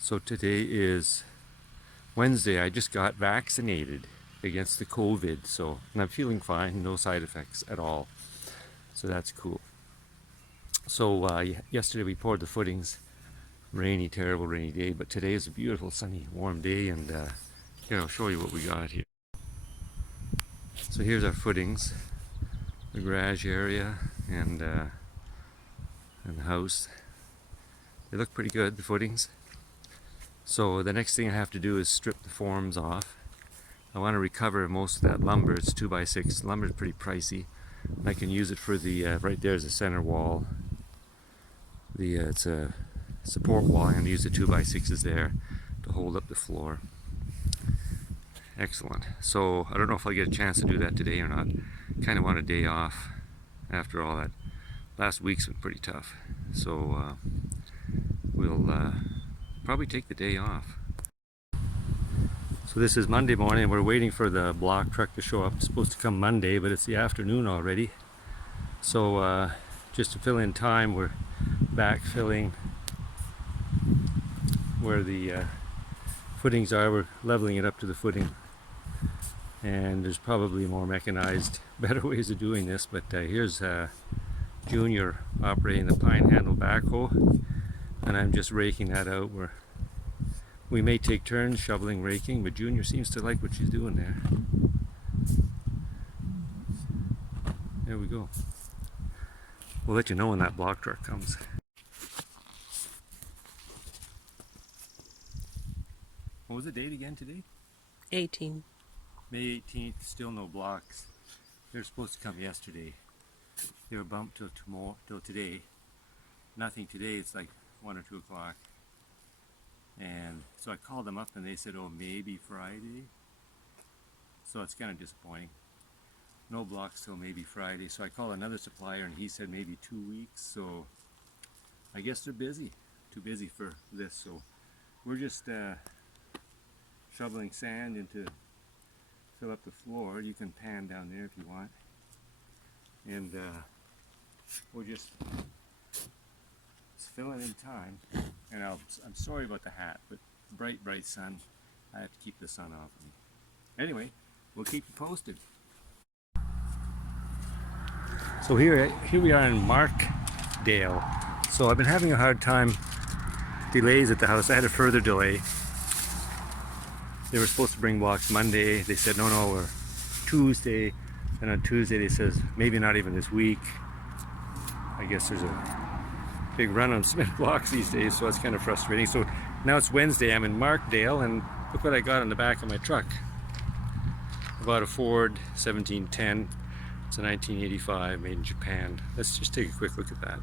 So today is Wednesday. I just got vaccinated against the COVID, and I'm feeling fine, no side effects at all. So that's cool. So yesterday we poured the footings. Rainy, terrible rainy day, but today is a beautiful, sunny, warm day, and here I'll show you what we got here. So here's our footings, the garage area, and the house. They look pretty good, the footings. So the next thing I have to do is strip the forms off. I want to recover most of that lumber. It's 2x6. Lumber is pretty pricey. I can use it for the, right there's the center wall. It's a support wall. I'm going to use the 2x6s there to hold up the floor. Excellent. So I don't know if I'll get a chance to do that today or not. Kind of want a day off after all that. Last week's been pretty tough. So we'll probably take the day off. So this is Monday morning. We're waiting for the block truck to show up. It's supposed to come Monday, but it's the afternoon already. So just to fill in time, we're backfilling where the footings are. We're leveling it up to the footing. And there's probably more mechanized, better ways of doing this, but here's Junior operating the pine handle backhoe, and I'm just raking that out. We may take turns shoveling, raking, but Junior seems to like what she's doing there. There we go. We'll let you know when that block truck comes. What was the date again today? 18. May 18th, still no blocks. They were supposed to come yesterday. They were bumped till tomorrow, till today. Nothing today, it's like 1 or 2 o'clock. And so I called them up and they said, oh, maybe Friday. So it's kind of disappointing. No blocks till maybe Friday. So I called another supplier and he said maybe 2 weeks. So I guess they're busy. Too busy for this. So we're just shoveling sand into fill up the floor. You can pan down there if you want. And we'll just fill it in time. And I'm sorry about the hat, but bright sun. I have to keep the sun off of me. Anyway, we'll keep you posted. So here we are in Markdale. So I've been having a hard time, delays at the house. I had a further delay. They were supposed to bring blocks Monday. They said, no, we're Tuesday. And on Tuesday they says, maybe not even this week. I guess there's a big run on cement blocks these days, so it's kind of frustrating. So now it's Wednesday, I'm in Markdale, and look what I got on the back of my truck. I bought a Ford 1710. It's a 1985, made in Japan. Let's just take a quick look at that.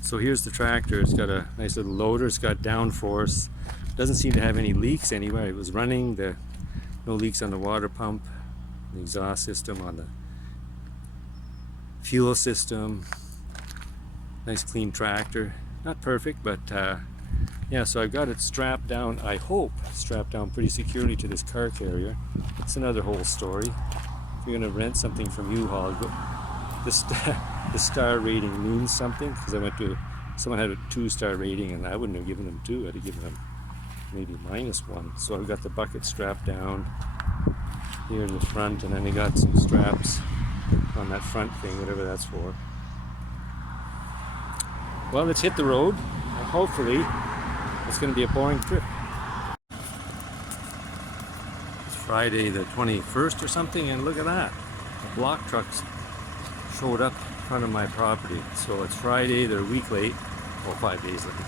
So here's the tractor. It's got a nice little loader. It's got downforce. Doesn't seem to have any leaks anywhere. It was running. No leaks on the water pump, the exhaust system, on the fuel system. Nice clean tractor. Not perfect, but yeah, so I've got it strapped down, I hope, strapped down pretty securely to this car carrier. It's another whole story. If you're going to rent something from U-Haul, the star rating means something, because someone had a 2-star rating and I wouldn't have given them 2, I'd have given them maybe -1. So I've got the bucket strapped down here in the front, and then they got some straps on that front thing, whatever that's for. Well, let's hit the road, and hopefully it's going to be a boring trip. It's Friday the 21st or something, and look at that. The block trucks showed up in front of my property. So it's Friday, they're a week late, well, 5 days late.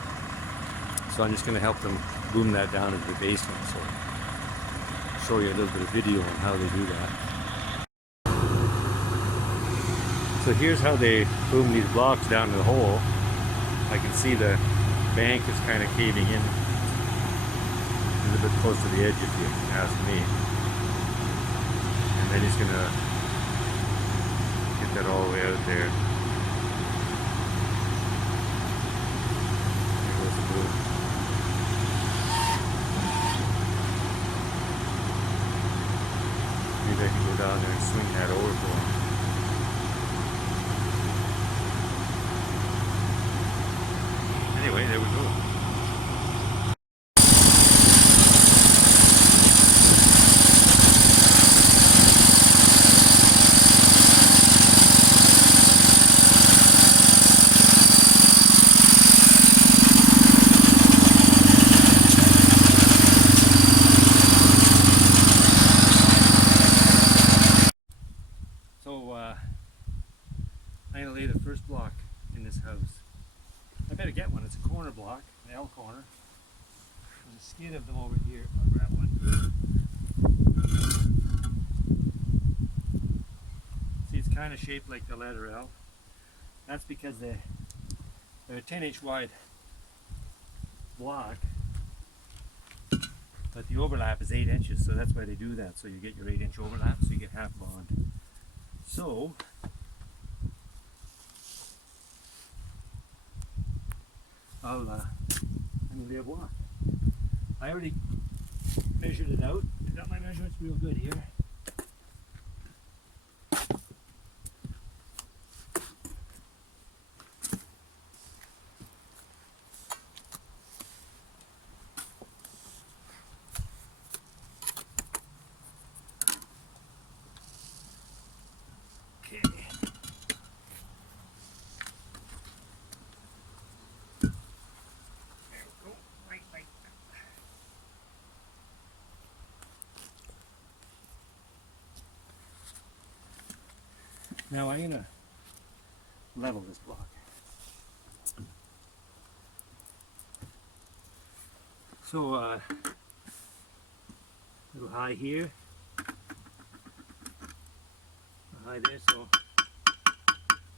So I'm just going to help them boom that down into the basement. So I'll show you a little bit of video on how they do that. So here's how they boom these blocks down to the hole. I can see the bank is kind of caving in a little bit close to the edge, if you ask me. And then he's going to get that all the way out there. There goes the boom. Maybe I can go down there and swing that over for him. Anyway, there we go. get one. It's a corner block, an L corner. There's a skid of them over here. I'll grab one. See, it's kind of shaped like the letter L. That's because they're a 10-inch wide block, but the overlap is 8 inches, so that's why they do that. So you get your 8-inch overlap, so you get half bond. So I'm gonna lay a block. I already measured it out. I got my measurements real good here. Okay. Now I'm gonna level this block. So a little high here, a high there. So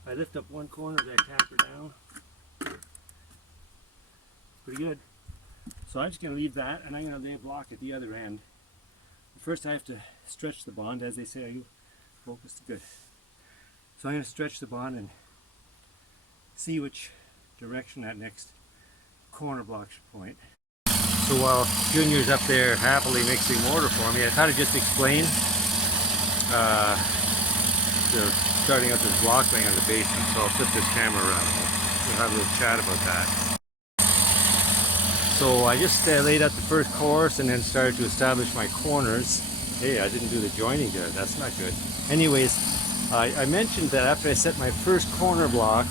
I lift up one corner, I tap her down. Pretty good. So I'm just gonna leave that, and I'm gonna lay a block at the other end. First I have to stretch the bond, as they say. Are you focused? Good. So I'm going to stretch the bond and see which direction that next corner block should point. So while Junior's up there happily mixing mortar for me, I thought I'd just explain they're starting out this block laying on the basement. So I'll flip this camera around. We'll have a little chat about that. So I just laid out the first course and then started to establish my corners. Hey, I didn't do the joining there. That's not good. Anyways, I mentioned that after I set my first corner block,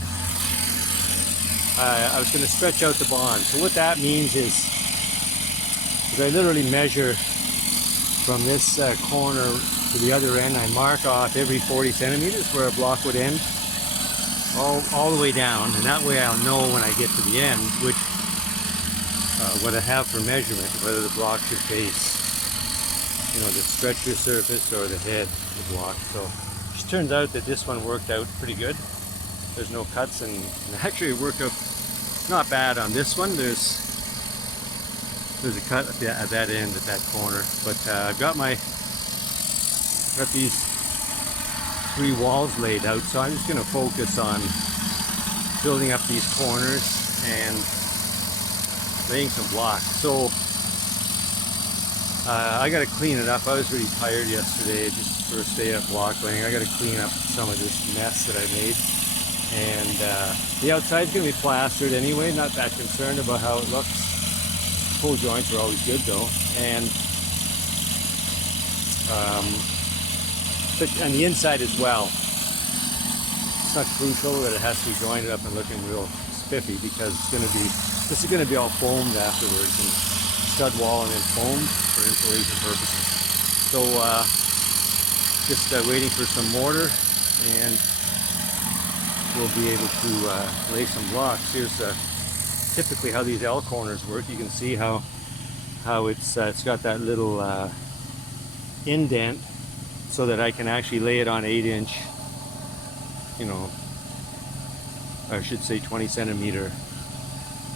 I was going to stretch out the bond. So what that means is I literally measure from this corner to the other end. I mark off every 40 centimeters where a block would end, all the way down, and that way I'll know when I get to the end which what I have for measurement, whether the block should face, the stretcher surface or the head of the block. So it just turns out that this one worked out pretty good. There's no cuts, and actually it worked out not bad on this one. There's a cut at that end, at that corner, but I've got these 3 walls laid out, so I'm just going to focus on building up these corners and laying some blocks. So I got to clean it up. I was really tired yesterday, just for a stay-up block laying. I got to clean up some of this mess that I made, and the outside's going to be plastered anyway. Not that concerned about how it looks. Full joints are always good though, and the inside as well. It's not crucial that it has to be jointed up and looking real spiffy, because this is going to be all foamed afterwards, and stud wall and then foamed for insulation purposes. So just waiting for some mortar, and we'll be able to lay some blocks. Here's typically how these L corners work. You can see how it's got that little indent, so that I can actually lay it on 8-inch, I should say 20 centimeter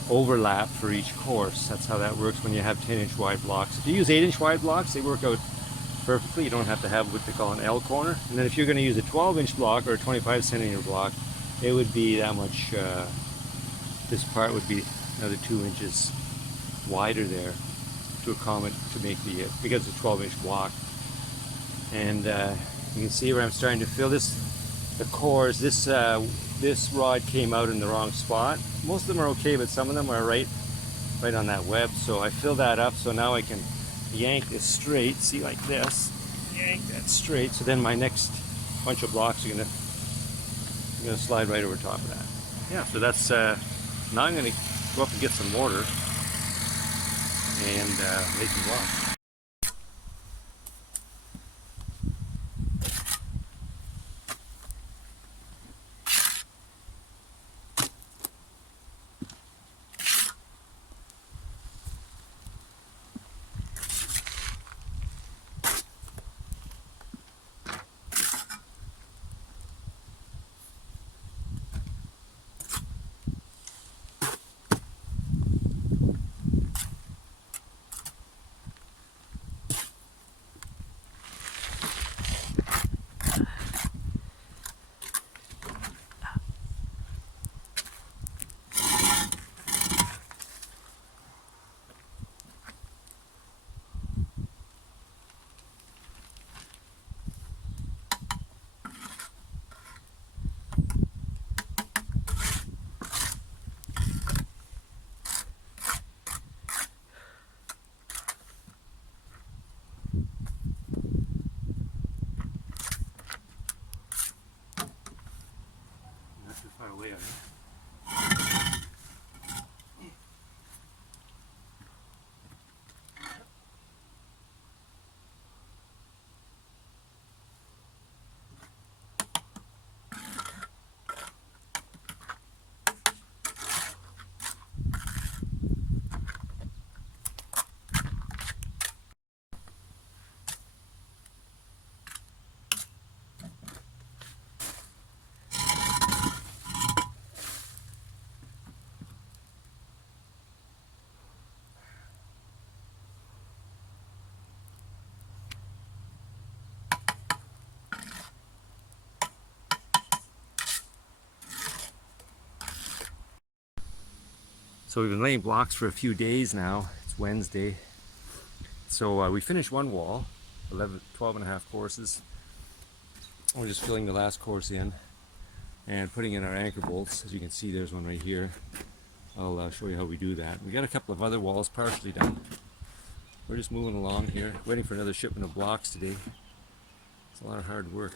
overlap for each course. That's how that works when you have 10-inch wide blocks. If you use 8-inch wide blocks, they work out perfectly. You don't have to have what they call an L corner. And then if you're going to use a 12-inch block or a 25 centimeter block, it would be that much. This part would be another 2 inches wider there to accommodate, to make because it's a 12-inch block. And you can see where I'm starting to fill the cores. This rod came out in the wrong spot. Most of them are okay, but some of them are right on that web. So I fill that up, so now I can yank this straight. See, like this, yank that straight. So then my next bunch of blocks are gonna slide right over top of that. Yeah. So that's now I'm gonna go up and get some mortar and lay some blocks. So we've been laying blocks for a few days now. It's Wednesday. So we finished one wall, 12 and a half courses. We're just filling the last course in and putting in our anchor bolts. As you can see, there's one right here. I'll show you how we do that. We got a couple of other walls partially done. We're just moving along here, waiting for another shipment of blocks today. It's a lot of hard work.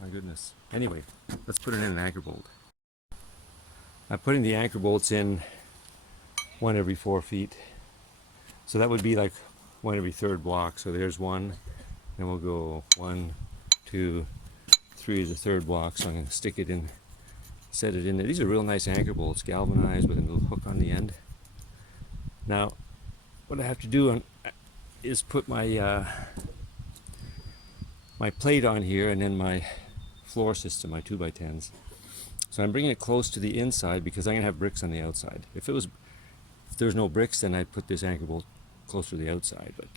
My goodness. Anyway, let's put in an anchor bolt. I'm putting the anchor bolts in one every 4 feet. So that would be like one every third block. So there's one, then we'll go 1, 2, 3 is the third block. So I'm going to stick it in, set it in there. These are real nice anchor bolts, galvanized with a little hook on the end. Now, what I have to do is put my my plate on here and then my floor system, my 2x10s. So I'm bringing it close to the inside because I'm going to have bricks on the outside. If there's no bricks, then I'd put this anchor bolt closer to the outside. But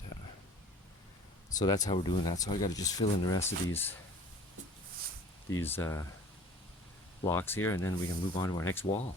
so that's how we're doing that. So I got to just fill in the rest of these blocks here, and then we can move on to our next wall.